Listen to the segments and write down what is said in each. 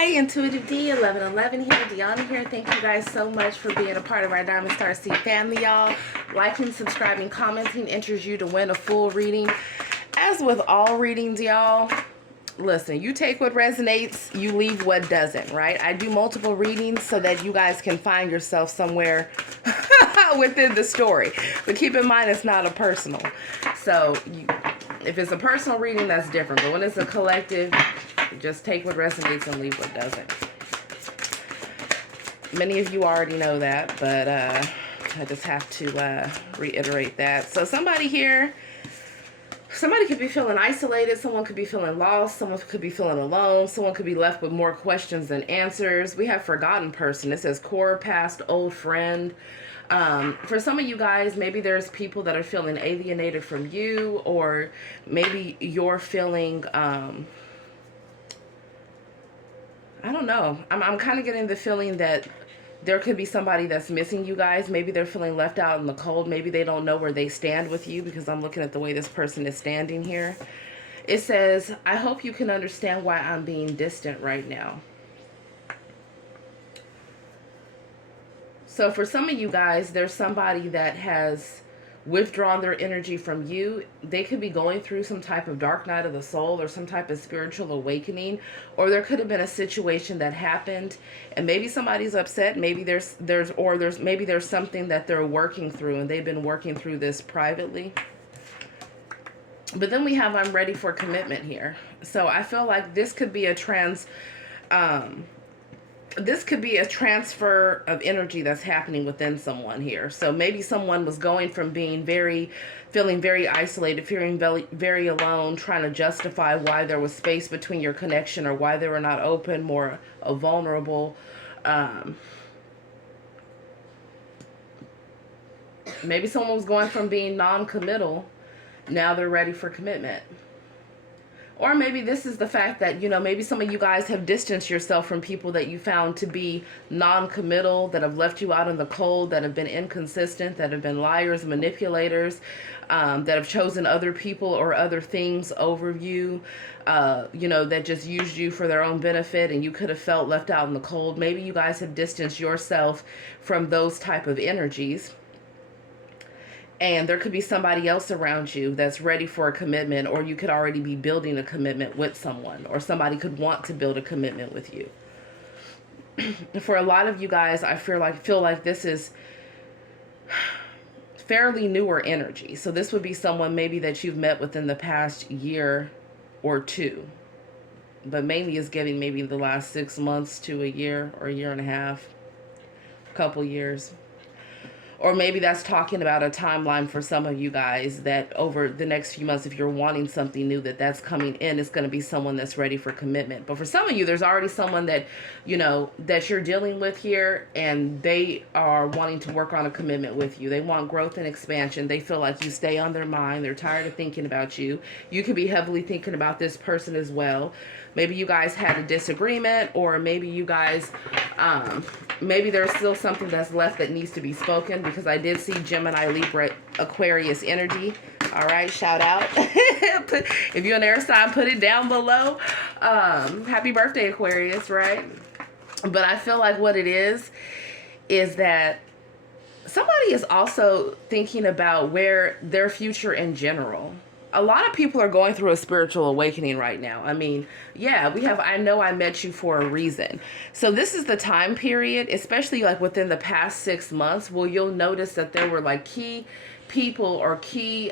Hi, Intuitive D 1111 here, Deonna here. Thank you guys so much for being a part of our Diamond Star Seed family, y'all. Liking, subscribing, commenting enters you to win a full reading. As with all readings, y'all, listen, you take what resonates, you leave what doesn't, right? I do multiple readings so that you guys can find yourself somewhere within the story. But keep in mind, it's not a personal. So if it's a personal reading, that's different. But when it's a collective, just take what resonates and leave what doesn't. Many of you already know that, but I just have to reiterate that. So somebody here, somebody could be feeling isolated, someone could be feeling lost, someone could be feeling alone, someone could be left with more questions than answers. We have forgotten person. It says core, past, old friend. For some of you guys, maybe there's people that are feeling alienated from you, or maybe you're feeling, I don't know. I'm kind of getting the feeling that there could be somebody that's missing you guys. Maybe they're feeling left out in the cold. Maybe they don't know where they stand with you, because I'm looking at the way this person is standing here. It says, I hope you can understand why I'm being distant right now. So for some of you guys, there's somebody that has withdrawn their energy from you. They could be going through some type of dark night of the soul or some type of spiritual awakening, or there could have been a situation that happened and maybe somebody's upset. Maybe there's something that they're working through and they've been working through this privately. But then we have I'm ready for commitment here. So I feel like this could be a transfer of energy that's happening within someone here. So maybe someone was going from being feeling very isolated, feeling very, very alone, trying to justify why there was space between your connection or why they were not open, more vulnerable. Maybe someone was going from being non-committal. Now they're ready for commitment. Or maybe this is the fact that, maybe some of you guys have distanced yourself from people that you found to be non-committal, that have left you out in the cold, that have been inconsistent, that have been liars, manipulators, that have chosen other people or other things over you, that just used you for their own benefit, and you could have felt left out in the cold. Maybe you guys have distanced yourself from those type of energies. And there could be somebody else around you that's ready for a commitment, or you could already be building a commitment with someone, or somebody could want to build a commitment with you. For a lot of you guys, I feel like this is fairly newer energy. So this would be someone maybe that you've met within the past year or two, but mainly is giving maybe the last 6 months to a year or a year and a half, a couple years. Or maybe that's talking about a timeline for some of you guys, that over the next few months, if you're wanting something new, that's coming in, it's going to be someone that's ready for commitment. But for some of you, there's already someone that, that you're dealing with here, and they are wanting to work on a commitment with you. They want growth and expansion. They feel like you stay on their mind. They're tired of thinking about you. You could be heavily thinking about this person as well. Maybe you guys had a disagreement, or maybe you guys, maybe there's still something that's left that needs to be spoken, because I did see Gemini, Libra, Aquarius energy. All right, shout out. If you're an air sign, put it down below. Happy birthday, Aquarius, right? But I feel like what it is that somebody is also thinking about where their future in general. A lot of people are going through a spiritual awakening right now. I mean, yeah, I know I met you for a reason. So this is the time period, especially like within the past 6 months, where you'll notice that there were like key people or key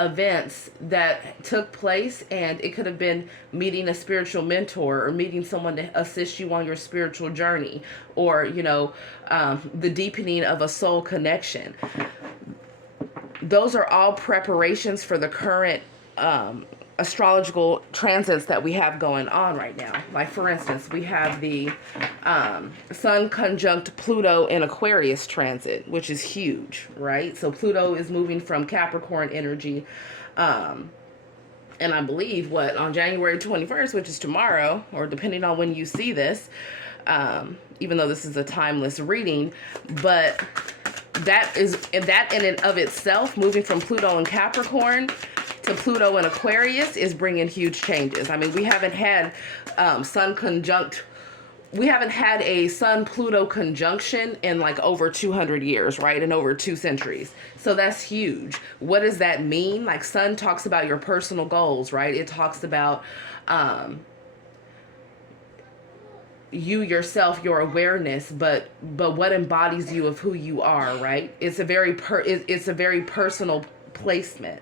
events that took place, and it could have been meeting a spiritual mentor, or meeting someone to assist you on your spiritual journey, or, the deepening of a soul connection. Those are all preparations for the current astrological transits that we have going on right now. Like, for instance, we have the Sun conjunct Pluto in Aquarius transit, which is huge, right? So Pluto is moving from Capricorn energy, and I believe, on January 21st, which is tomorrow, or depending on when you see this, even though this is a timeless reading, but that in and of itself, moving from Pluto and Capricorn to Pluto and Aquarius, is bringing huge changes. I mean, we haven't had Sun conjunct we haven't had a Sun Pluto conjunction in like over 200 years, right? In over 2 centuries. So that's huge. What does that mean? Like Sun talks about your personal goals, right? It talks about you yourself, your awareness, but what embodies you of who you are, right? It's a very it's a very personal placement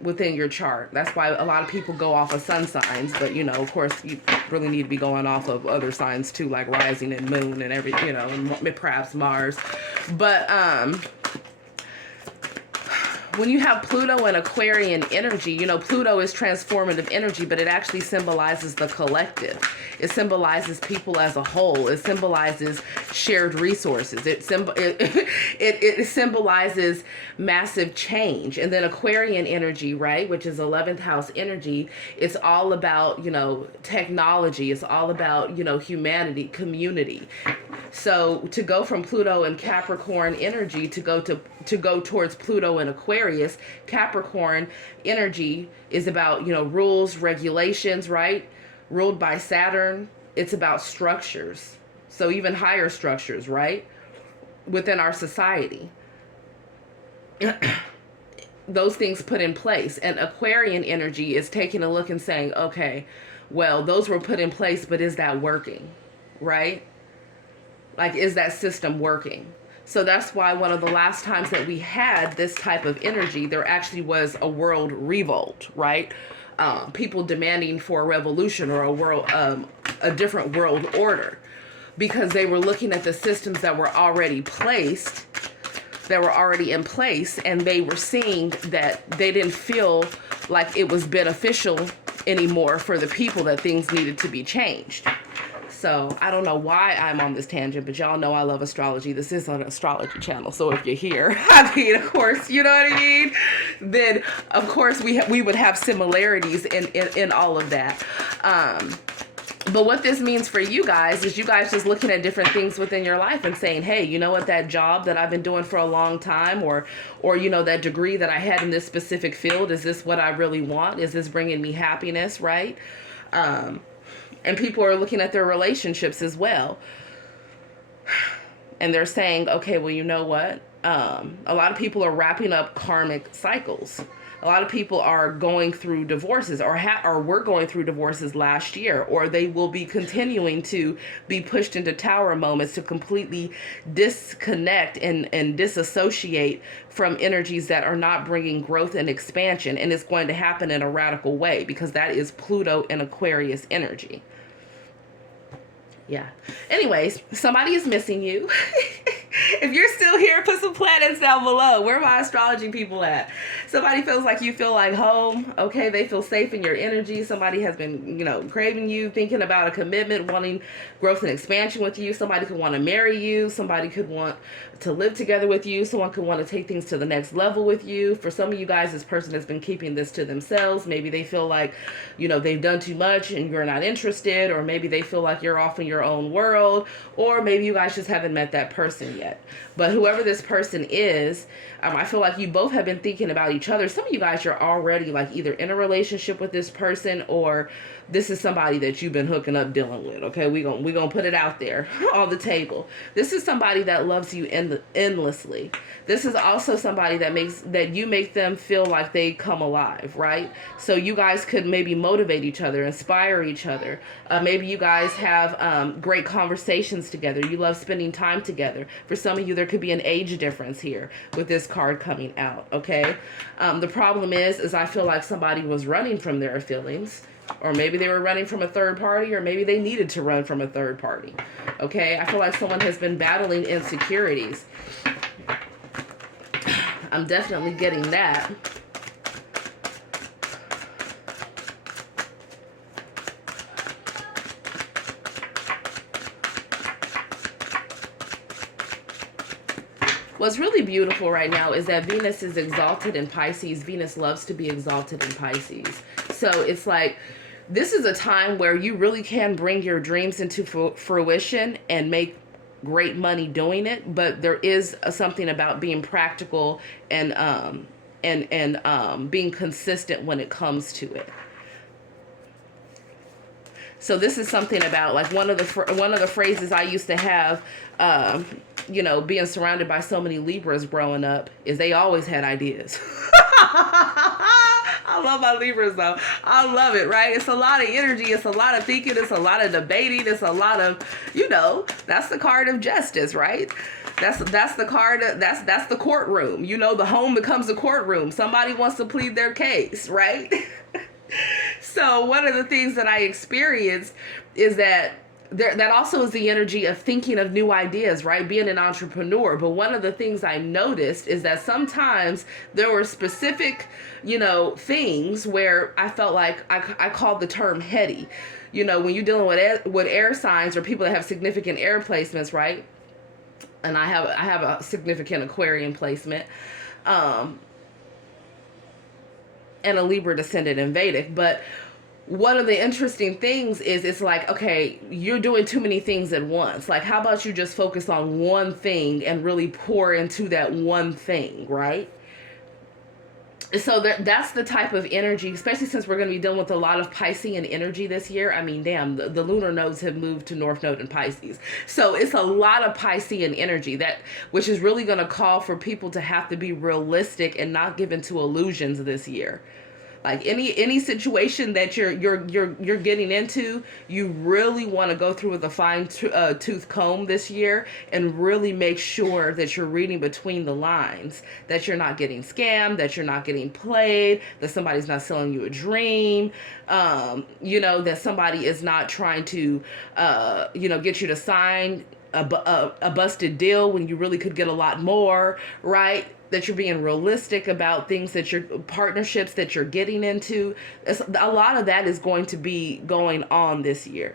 within your chart. That's why a lot of people go off of sun signs, but you know, of course, you really need to be going off of other signs too, like rising and moon and every, you know, and perhaps Mars. But when you have Pluto and Aquarian energy, you know, Pluto is transformative energy, but it actually symbolizes the collective. It symbolizes people as a whole. It symbolizes shared resources. It symbolizes massive change. And then Aquarian energy, right, which is 11th house energy, it's all about, you know, technology. It's all about, you know, humanity, community. So to go from Pluto and Capricorn energy to go towards Pluto and Aquarius, Capricorn energy is about, you know, rules, regulations, right? Ruled by Saturn. It's about structures. So even higher structures, right? Within our society. Those things put in place. And Aquarian energy is taking a look and saying, okay, well, those were put in place, but is that working? Right? Like, is that system working? So that's why one of the last times that we had this type of energy, there actually was a world revolt, right? People demanding for a revolution or a different world order, because they were looking at the systems that were already in place, and they were seeing that they didn't feel like it was beneficial anymore for the people, that things needed to be changed. So I don't know why I'm on this tangent, but y'all know I love astrology. This is an astrology channel. So if you're here, I mean, of course, you know what I mean? Then, of course, we would have similarities in all of that. But what this means for you guys is you guys just looking at different things within your life and saying, hey, you know what, that job that I've been doing for a long time, or you know, that degree that I had in this specific field, is this what I really want? Is this bringing me happiness, right? And people are looking at their relationships as well. And they're saying, okay, well, you know what? A lot of people are wrapping up karmic cycles. A lot of people are going through divorces, or were going through divorces last year, or they will be continuing to be pushed into tower moments to completely disconnect and disassociate from energies that are not bringing growth and expansion. And it's going to happen in a radical way, because that is Pluto and Aquarius energy. Yeah. Anyways, somebody is missing you. If you're still here, put some planets down below. Where are my astrology people at? Somebody feels like you feel like home. Okay, they feel safe in your energy. Somebody has been, you know, craving you, thinking about a commitment, wanting growth and expansion with you. Somebody could want to marry you. Somebody could want to live together with you. Someone could want to take things to the next level with you. For some of you guys, this person has been keeping this to themselves. Maybe they feel like, you know, they've done too much and you're not interested, or maybe they feel like you're off in your own world, or maybe you guys just haven't met that person yet. But whoever this person is, I feel like you both have been thinking about each other. Some of you guys are already like either in a relationship with this person, or this is somebody that you've been hooking up, dealing with. Okay, we gonna put it out there on the table. This is somebody that loves you endlessly. This is also somebody that you make them feel like they come alive, right? So you guys could maybe motivate each other, inspire each other. Maybe you guys have great conversations together. You love spending time together. For some of you, there could be an age difference here with this card coming out, okay? The problem is I feel like somebody was running from their feelings, or maybe they were running from a third party, or maybe they needed to run from a third party, okay? I feel like someone has been battling insecurities. I'm definitely getting that. What's really beautiful right now is that Venus is exalted in Pisces. Venus loves to be exalted in Pisces. So it's like, this is a time where you really can bring your dreams into fruition and make great money doing it. But there is something about being practical and being consistent when it comes to it. So this is something about like one of the phrases I used to have, you know, being surrounded by so many Libras growing up, is they always had ideas. I love my Libras though. I love it, right? It's a lot of energy. It's a lot of thinking. It's a lot of debating. It's a lot of, you know, that's the card of justice, right? That's the card. That's the courtroom. You know, the home becomes the courtroom. Somebody wants to plead their case, right? So one of the things that I experienced is that that also is the energy of thinking of new ideas, right? Being an entrepreneur. But one of the things I noticed is that sometimes there were specific, you know, things where I felt like I called the term heady. You know, when you're dealing with air signs or people that have significant air placements, right? And I have a significant Aquarian placement. And a Libra descendant in Vedic. But one of the interesting things is it's like, okay, you're doing too many things at once. Like, how about you just focus on one thing and really pour into that one thing, right? So that's the type of energy, especially since we're going to be dealing with a lot of Piscean energy this year. I mean, damn, the lunar nodes have moved to North Node in Pisces. So it's a lot of Piscean energy, which is really going to call for people to have to be realistic and not give into illusions this year. Like any situation that you're getting into, you really want to go through with a fine tooth comb this year and really make sure that you're reading between the lines, that you're not getting scammed, that you're not getting played, that somebody's not selling you a dream, you know, that somebody is not trying to, you know, get you to sign a busted deal when you really could get a lot more, right? That you're being realistic about things that your partnerships that you're getting into. A lot of that is going to be going on this year.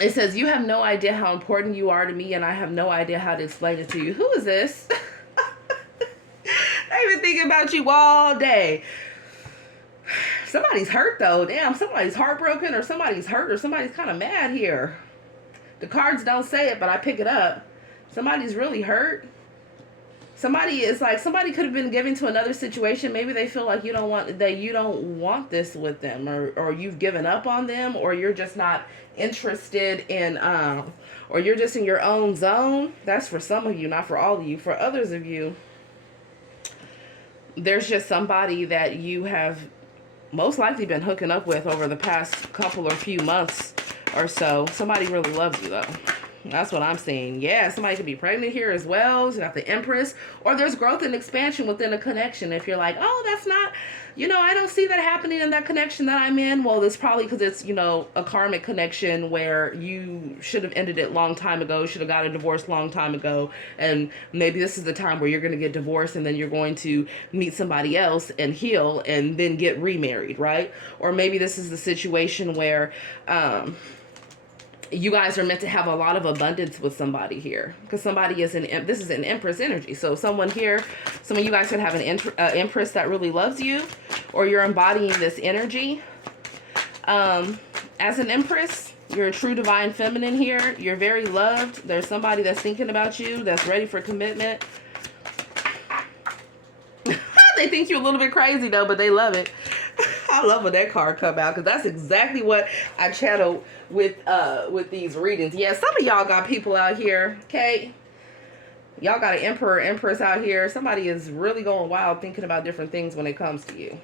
It says, you have no idea how important you are to me, and I have no idea how to explain it to you. Who is this? I've been thinking about you all day. Somebody's hurt though. Damn, somebody's heartbroken, or somebody's hurt, or somebody's kind of mad here. The cards don't say it, but I pick it up. Somebody's really hurt. Somebody is like, somebody could have been given to another situation. Maybe they feel like you don't want this with them, or you've given up on them, or you're just not interested in, or you're just in your own zone. That's for some of you, not for all of you. For others of you, there's just somebody that you have most likely been hooking up with over the past couple or few months or so. Somebody really loves you though. That's what I'm seeing. Yeah, somebody could be pregnant here as well. You got the Empress. Or there's growth and expansion within a connection. If you're like, oh, that's not, you know, I don't see that happening in that connection that I'm in. Well, it's probably because it's, you know, a karmic connection where you should have ended it long time ago. Should have got a divorce long time ago. And maybe this is the time where you're going to get divorced and then you're going to meet somebody else and heal and then get remarried, right? Or maybe this is the situation where, you guys are meant to have a lot of abundance with somebody here, because somebody is this is an Empress energy. So someone here, some of you guys could have an Empress that really loves you, or you're embodying this energy. As an Empress, you're a true divine feminine here. You're very loved. There's somebody that's thinking about you, that's ready for commitment. They think you're a little bit crazy though, but they love it. I love when that card come out, because that's exactly what I channel with these readings. Yeah, some of y'all got people out here, okay? Y'all got an emperor, empress out here. Somebody is really going wild thinking about different things when it comes to you.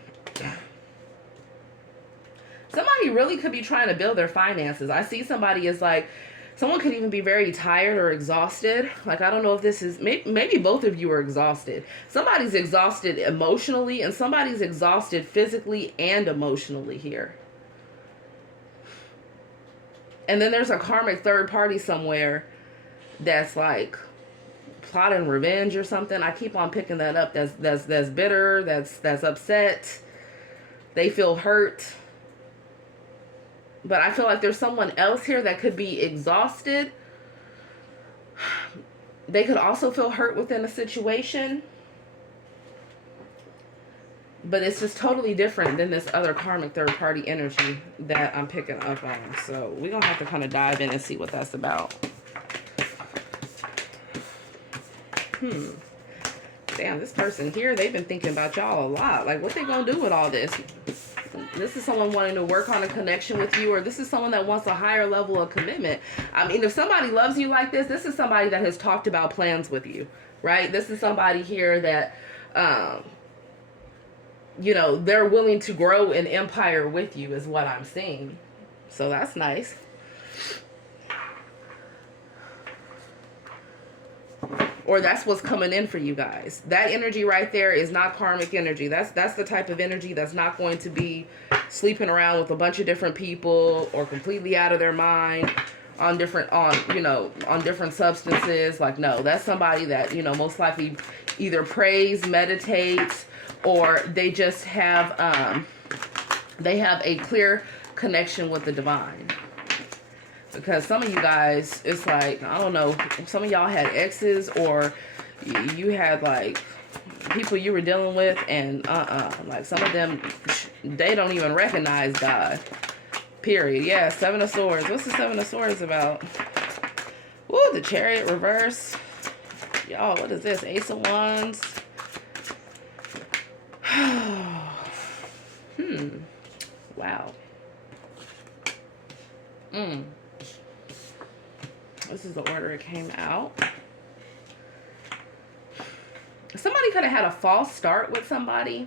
Somebody really could be trying to build their finances. I see somebody is like, someone could even be very tired or exhausted. Like, I don't know if this is, maybe both of you are exhausted. Somebody's exhausted emotionally, and somebody's exhausted physically and emotionally here. And then there's a karmic third party somewhere that's like plotting revenge or something. I keep on picking that up. That's bitter, that's upset. They feel hurt. But I feel like there's someone else here that could be exhausted. They could also feel hurt within a situation. But it's just totally different than this other karmic third party energy that I'm picking up on. So we're going to have to kind of dive in and see what that's about. Damn, this person here, they've been thinking about y'all a lot. Like, what they going to do with all this? This is someone wanting to work on a connection with you, or this is someone that wants a higher level of commitment. I mean, if somebody loves you like this is somebody that has talked about plans with you, right? This is somebody here that, you know, they're willing to grow an empire with you is what I'm seeing. So that's nice. Or that's what's coming in for you guys. That energy right there is not karmic energy. That's the type of energy that's not going to be sleeping around with a bunch of different people or completely out of their mind on different substances. Like, no, that's somebody that, you know, most likely either prays, meditates, or they just have they have a clear connection with the divine. Because some of you guys, it's like, I don't know, some of y'all had exes, or you had like people you were dealing with, and like some of them, they don't even recognize God. Period. Yeah, Seven of Swords. What's the Seven of Swords about? Woo, the Chariot reverse. Y'all, what is this? Ace of Wands. Wow. This is the order it came out. Somebody could have had a false start with somebody.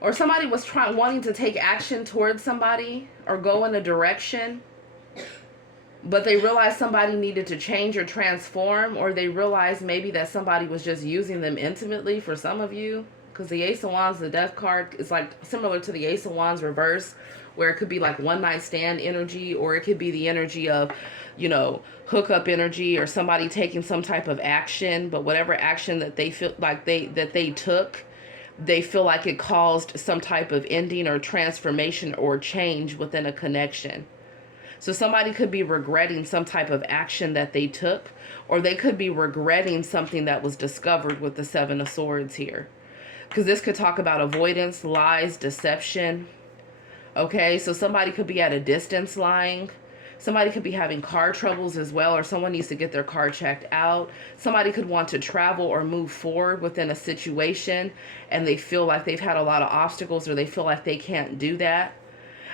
Or somebody was wanting to take action towards somebody or go in a direction, but they realized somebody needed to change or transform, or they realized maybe that somebody was just using them intimately for some of you. Because the Ace of Wands, the Death card, is like similar to the Ace of Wands reverse, where it could be like one night stand energy, or it could be the energy of, you know, hookup energy, or somebody taking some type of action, but whatever action that they feel like they took, they feel like it caused some type of ending or transformation or change within a connection. So somebody could be regretting some type of action that they took, or they could be regretting something that was discovered with the Seven of Swords here. Because this could talk about avoidance, lies, deception. Okay, so somebody could be at a distance lying. Somebody could be having car troubles as well, or someone needs to get their car checked out. Somebody could want to travel or move forward within a situation, and they feel like they've had a lot of obstacles, or they feel like they can't do that.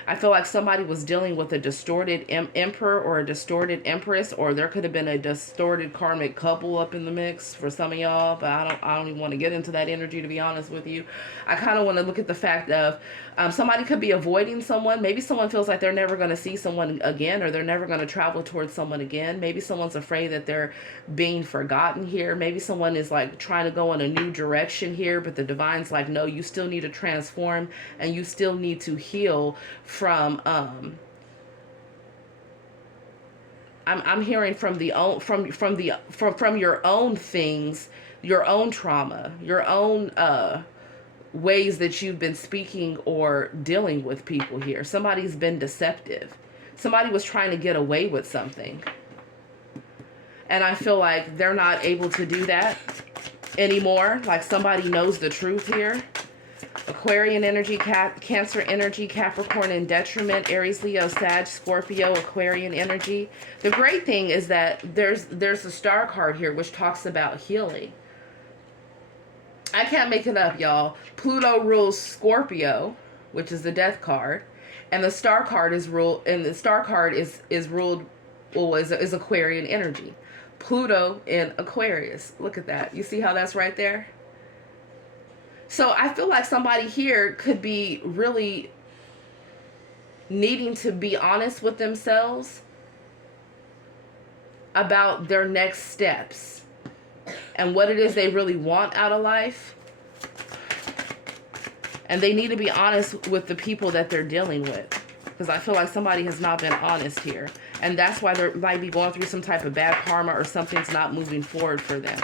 I feel like somebody was dealing with a distorted emperor or a distorted empress, or there could have been a distorted karmic couple up in the mix for some of y'all, but I don't even want to get into that energy, to be honest with you. I kind of want to look at the fact of somebody could be avoiding someone. Maybe someone feels like they're never going to see someone again, or they're never going to travel towards someone again. Maybe someone's afraid that they're being forgotten here. Maybe someone is like trying to go in a new direction here, but the divine's like, no, you still need to transform, and you still need to heal from I'm hearing from your own things, your own trauma, your own ways that you've been speaking or dealing with people here. Somebody's been deceptive. Somebody was trying to get away with something, and I feel like they're not able to do that anymore. Like somebody knows the truth here. Aquarian energy, Cancer energy, Capricorn in detriment, Aries, Leo, Sag, Scorpio, Aquarian energy. The great thing is that there's a star card here which talks about healing. I can't make it up, y'all. Pluto rules Scorpio, which is the death card, and the star card is ruled, and the star card is Aquarian energy. Pluto in Aquarius. Look at that. You see how that's right there? So I feel like somebody here could be really needing to be honest with themselves about their next steps and what it is they really want out of life. And they need to be honest with the people that they're dealing with, because I feel like somebody has not been honest here. And that's why they might be going through some type of bad karma, or something's not moving forward for them.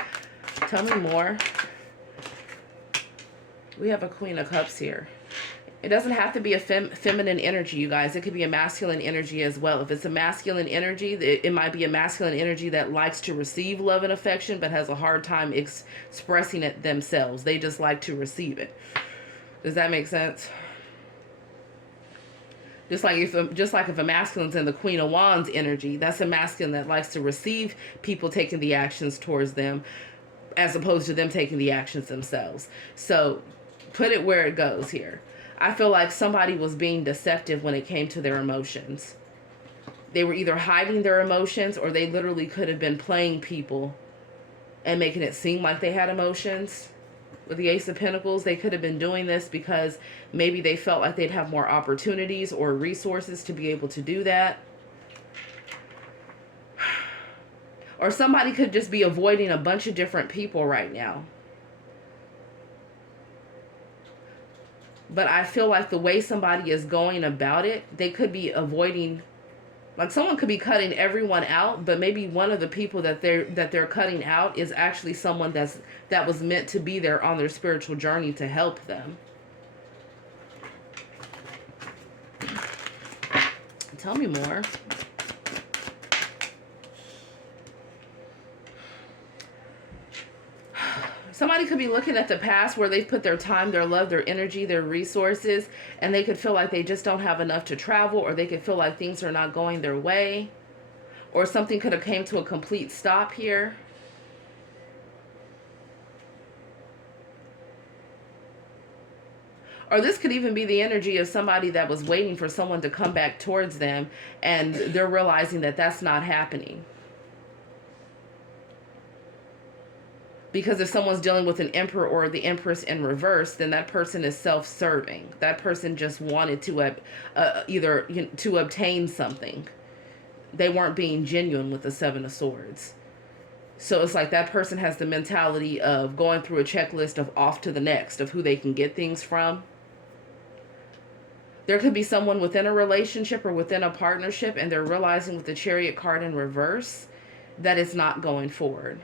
Tell me more. We have a Queen of Cups here. It doesn't have to be a feminine energy, you guys. It could be a masculine energy as well. If it's a masculine energy, it might be a masculine energy that likes to receive love and affection, but has a hard time expressing it themselves. They just like to receive it. Does that make sense? Just like if a masculine's in the Queen of Wands energy, that's a masculine that likes to receive people taking the actions towards them, as opposed to them taking the actions themselves. So Put it where it goes here. I feel like somebody was being deceptive when it came to their emotions. They were either hiding their emotions, or they literally could have been playing people and making it seem like they had emotions. With the Ace of Pentacles, they could have been doing this because maybe they felt like they'd have more opportunities or resources to be able to do that. Or somebody could just be avoiding a bunch of different people right now. But I feel like the way somebody is going about it, they could be avoiding, like someone could be cutting everyone out, but maybe one of the people that they're cutting out is actually someone that was meant to be there on their spiritual journey to help them. Tell me more. Somebody could be looking at the past where they've put their time, their love, their energy, their resources, and they could feel like they just don't have enough to travel, or they could feel like things are not going their way, or something could have came to a complete stop here. Or this could even be the energy of somebody that was waiting for someone to come back towards them, and they're realizing that that's not happening. Because if someone's dealing with an Emperor or the Empress in reverse, then that person is self-serving. That person just wanted to either to obtain something. They weren't being genuine with the Seven of Swords. So it's like that person has the mentality of going through a checklist of off to the next, of who they can get things from. There could be someone within a relationship or within a partnership, and they're realizing with the Chariot card in reverse that it's not going forward.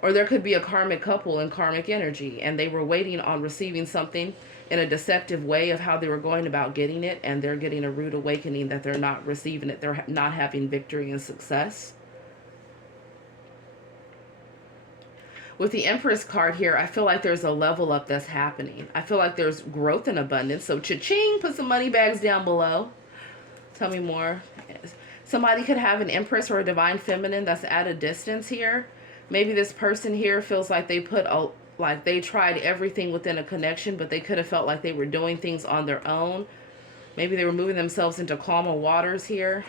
Or there could be a karmic couple in karmic energy, and they were waiting on receiving something in a deceptive way of how they were going about getting it, and they're getting a rude awakening that they're not receiving it. They're not having victory and success. With the Empress card here, I feel like there's a level up that's happening. I feel like there's growth and abundance. So cha-ching, put some money bags down below. Tell me more. Somebody could have an Empress or a Divine Feminine that's at a distance here. Maybe this person here feels like they they tried everything within a connection, but they could have felt like they were doing things on their own. Maybe they were moving themselves into calmer waters here.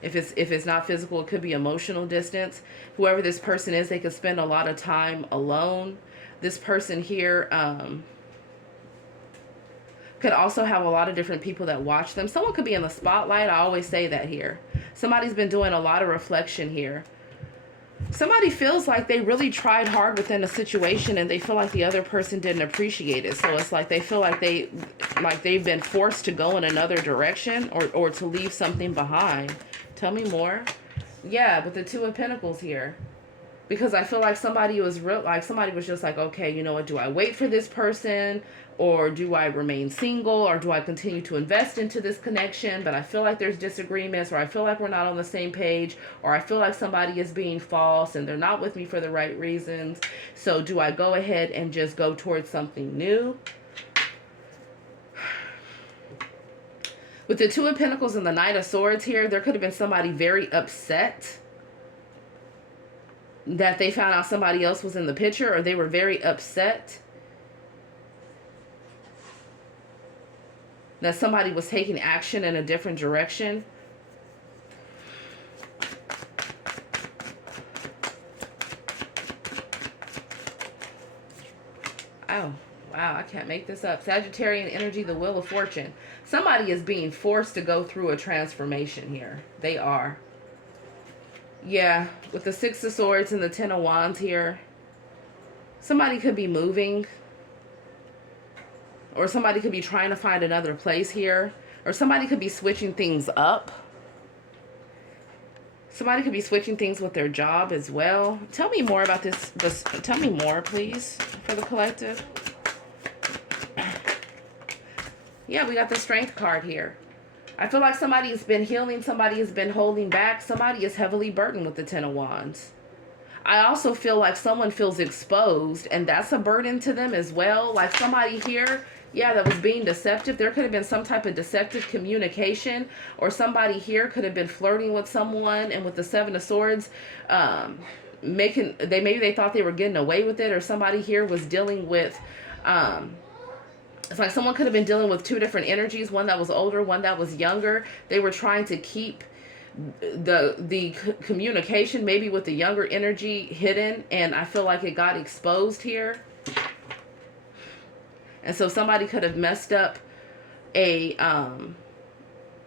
If it's not physical, it could be emotional distance. Whoever this person is, they could spend a lot of time alone. This person here could also have a lot of different people that watch them. Someone could be in the spotlight. I always say that here. Somebody's been doing a lot of reflection here. Somebody feels like they really tried hard within a situation, and they feel like the other person didn't appreciate it. So it's like they feel like they've been forced to go in another direction, or to leave something behind. Tell me more. Yeah, with the Two of Pentacles here. Because I feel like somebody was just like, okay, you know what, do I wait for this person, or do I remain single, or do I continue to invest into this connection? But I feel like there's disagreements, or I feel like we're not on the same page, or I feel like somebody is being false and they're not with me for the right reasons. So do I go ahead and just go towards something new? With the Two of Pentacles and the Knight of Swords here, there could have been somebody very upset that they found out somebody else was in the picture, or they were very upset that somebody was taking action in a different direction. Oh, wow, I can't make this up. Sagittarian energy, the Wheel of Fortune. Somebody is being forced to go through a transformation here. They are. Yeah, with the Six of Swords and the Ten of Wands here, somebody could be moving, or somebody could be trying to find another place here, or somebody could be switching things up. Somebody could be switching things with their job as well. Tell me more about this. Tell me more, please, for the collective. Yeah, we got the Strength card here. I feel like somebody has been healing. Somebody has been holding back. Somebody is heavily burdened with the Ten of Wands. I also feel like someone feels exposed, and that's a burden to them as well. Like somebody here, yeah, that was being deceptive. There could have been some type of deceptive communication, or somebody here could have been flirting with someone, and with the Seven of Swords, maybe they thought they were getting away with it, or somebody here was dealing with It's like someone could have been dealing with two different energies, one that was older, one that was younger. They were trying to keep the communication maybe with the younger energy hidden, and I feel like it got exposed here. And so somebody could have messed up a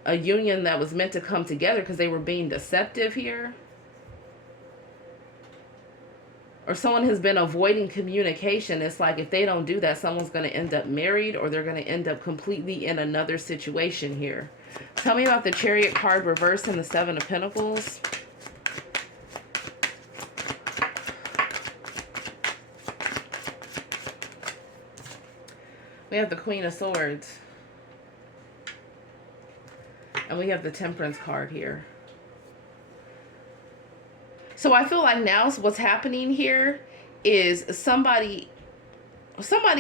union that was meant to come together because they were being deceptive here. Or someone has been avoiding communication. It's like if they don't do that, someone's going to end up married, or they're going to end up completely in another situation here. Tell me about the Chariot card reversed and the Seven of Pentacles. We have the Queen of Swords. And we have the Temperance card here. So I feel like now what's happening here is somebody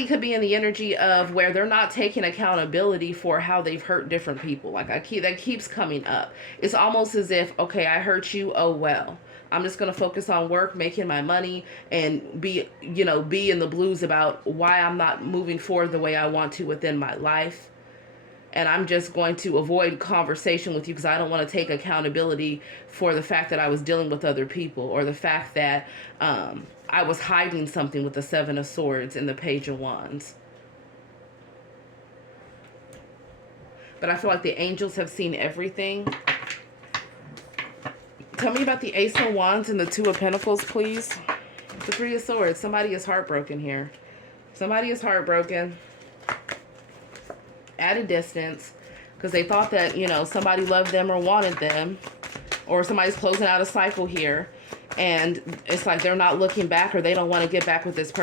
could be in the energy of where they're not taking accountability for how they've hurt different people. Like that keeps coming up. It's almost as if, okay, I hurt you, oh well. I'm just going to focus on work, making my money, and be in the blues about why I'm not moving forward the way I want to within my life. And I'm just going to avoid conversation with you because I don't want to take accountability for the fact that I was dealing with other people, or the fact that I was hiding something with the Seven of Swords and the Page of Wands. But I feel like the angels have seen everything. Tell me about the Ace of Wands and the Two of Pentacles, please. The Three of Swords. Somebody is heartbroken here. Somebody is heartbroken. At a distance, because they thought that, somebody loved them or wanted them, or somebody's closing out a cycle here, and it's like they're not looking back, or they don't want to get back with this person.